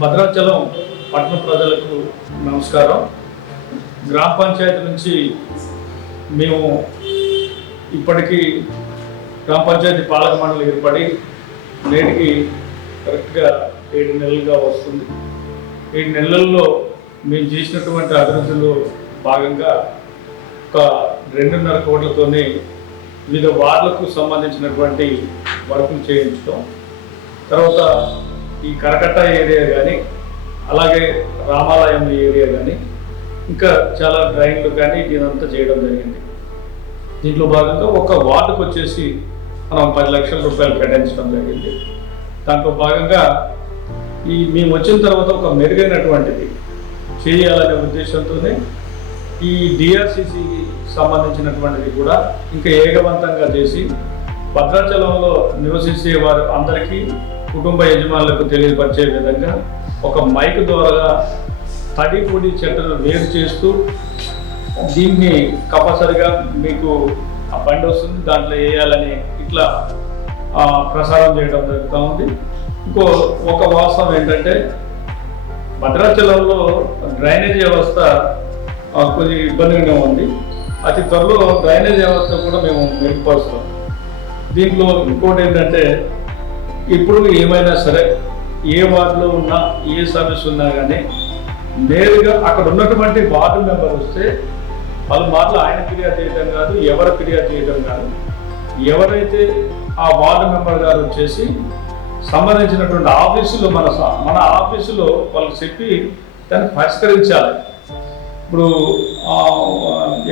భద్రాచలం పట్టణ ప్రజలకు నమస్కారం. గ్రామ పంచాయతీ నుంచి మేము ఇప్పటికీ గ్రామ పంచాయతీ పాలక మండలి ఏర్పడి నేటికి కరెక్ట్గా 7 నెలలుగా వస్తుంది. 7 నెలల్లో మేము చేసినటువంటి అభివృద్ధిలో భాగంగా ఒక 2.5 కోట్లతోనే వివిధ వార్డులకు సంబంధించినటువంటి వర్కులు చేయించడం, తర్వాత ఈ కరకట్ట ఏరియా కానీ అలాగే రామాలయం ఏరియా కానీ ఇంకా చాలా డ్రైన్లు కానీ ఇదంతా చేయడం జరిగింది. దీంట్లో భాగంగా ఒక వార్డుకు వచ్చేసి మనం 10 లక్షల రూపాయలు కేటాయించడం జరిగింది. దాంట్లో భాగంగా మేము వచ్చిన తర్వాత ఒక మెరుగైనటువంటిది చేయాలనే ఉద్దేశంతోనే ఈ డిఆర్సిసికి సంబంధించినటువంటిది కూడా ఇంకా ఏకవంతంగా చేసి భద్రాచలంలో నివసించే వారు అందరికీ కుటుంబ యజమానులకు తెలియపరిచే విధంగా ఒక మైక్ ద్వారా తడి పొడి చెట్టను వేరు చేస్తూ దీన్ని కంపల్సరిగా మీకు ఆ బండి వస్తుంది దాంట్లో వేయాలని ఇట్లా ప్రసారం చేయడం జరుగుతూ ఉంది. ఒక వాస్తవం ఏంటంటే భద్రాచలంలో డ్రైనేజ్ వ్యవస్థ కొంచెం ఇబ్బందిగానే ఉంది. అతి త్వరలో డ్రైనేజ్ వ్యవస్థ కూడా మేము మెరుగుపరుస్తాం. దీంట్లో ఇంకోటి ఏంటంటే ఇప్పుడు ఏమైనా సరే ఏ వార్డులో ఉన్నా ఏ సమస్య ఉన్నా కానీ నేరుగా అక్కడ ఉన్నటువంటి వార్డు మెంబర్ వస్తే వాళ్ళ మాటలు ఆయన ఫిర్యాదు చేయడం కాదు, ఎవరు ఫిర్యాదు చేయడం కాదు, ఎవరైతే ఆ వార్డు మెంబర్ గారు వచ్చేసి సంబంధించినటువంటి ఆఫీసులో మన ఆఫీసులో వాళ్ళకి చెప్పి దాన్ని పరిష్కరించాలి. ఇప్పుడు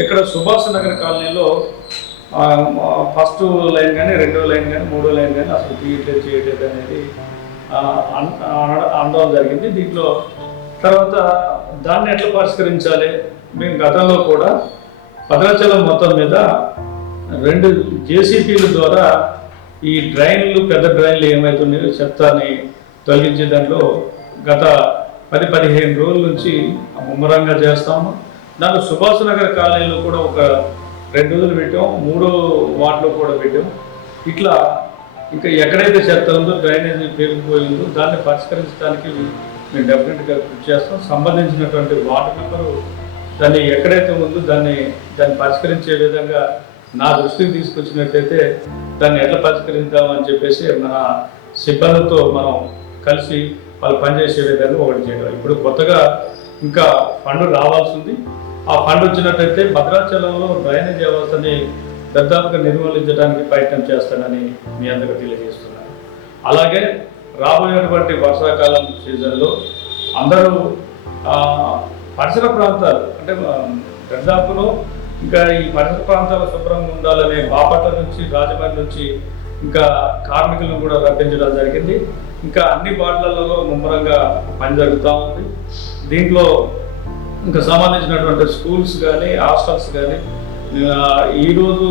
ఎక్కడ సుభాష్ నగర్ కాలనీలో ఫస్ట్ లైన్ కానీ 2వ లైన్ కానీ 3వ లైన్ కానీ అసలు చేయట్లేదు అనేది అనడం జరిగింది. దీంట్లో తర్వాత దాన్ని ఎట్లా పరిష్కరించాలి, మేము గతంలో కూడా భద్రాచలం మొత్తం మీద 2 జేసీపీల ద్వారా ఈ డ్రైన్లు పెద్ద డ్రైన్లు ఏమవుతున్నాయో చెత్తని తొలగించే దాంట్లో గత 10-15 రోజుల నుంచి ముమ్మరంగా చేస్తాము. దాంట్లో సుభాష్ నగర్ కాలనీలో కూడా ఒక 2 రోజులు పెట్టాం, 3వ వార్డులో కూడా పెట్టాం. ఇట్లా ఇంకా ఎక్కడైతే చెత్త ఉందో డ్రైనేజ్ పెరిగిపోయిందో దాన్ని పరిష్కరించడానికి మేము డెఫినెట్గా కృషి చేస్తాం. సంబంధించినటువంటి వార్డు మెంబరు దాన్ని ఎక్కడైతే ఉందో దాన్ని పరిష్కరించే విధంగా నా దృష్టికి తీసుకొచ్చినట్టయితే దాన్ని ఎట్లా పరిష్కరిద్దామని చెప్పేసి నా సిబ్బందితో మనం కలిసి వాళ్ళు పనిచేసే విధంగా ఒకటి చేయడం. ఇప్పుడు కొత్తగా ఇంకా ఫండ్ రావాల్సి ఉంది. ఆ ఫండ్ వచ్చినట్టయితే భద్రాచలంలో డ్రైనేజ్ వ్యవస్థని దాదాపుగా నిర్మూలించడానికి ప్రయత్నం చేస్తానని మీ అందరికీ తెలియజేస్తున్నాను. అలాగే రాబోయేటువంటి వర్షాకాలం సీజన్లో అందరూ పరిసర ప్రాంతాలు అంటే దర్దాపులో ఇంకా ఈ పరిసర ప్రాంతాల శుభ్రంగా ఉండాలనే బాపట్ల నుంచి రాజమండ్రి నుంచి ఇంకా కార్మికులను కూడా రప్పించడం జరిగింది. ఇంకా అన్ని వార్డులలో ముమ్మరంగా పని జరుగుతూ ఉంది. దీంట్లో ఇంకా సంబంధించినటువంటి స్కూల్స్ కానీ హాస్టల్స్ కానీ ఈరోజు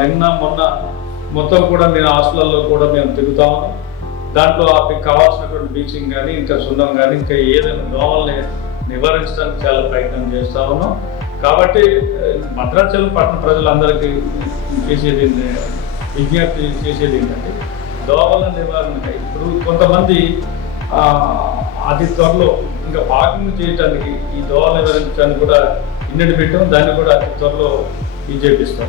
నిన్న మొన్న మొత్తం కూడా నేను హాస్టల్లో కూడా మేము తిరుగుతా ఉన్నాం. దాంట్లో మీకు కావాల్సినటువంటి బ్లీచింగ్ కానీ ఇంకా సున్నం కానీ ఇంకా ఏదైనా దోమల్ని నివారించడానికి చాలా ప్రయత్నం చేస్తూ ఉన్నాం. కాబట్టి భద్రాచలం పట్టణ ప్రజలందరికీ విజ్ఞప్తి చేసేది ఏంటంటే దోమల నివారణకై ఇప్పుడు కొంతమంది అతి త్వరలో ఇంకా వాకింగ్ చేయడానికి ఈ దోమలు నివారించడానికి కూడా ఇన్నెట్ పెట్టాం. దాన్ని కూడా అతి త్వరలో చేపిస్తాం.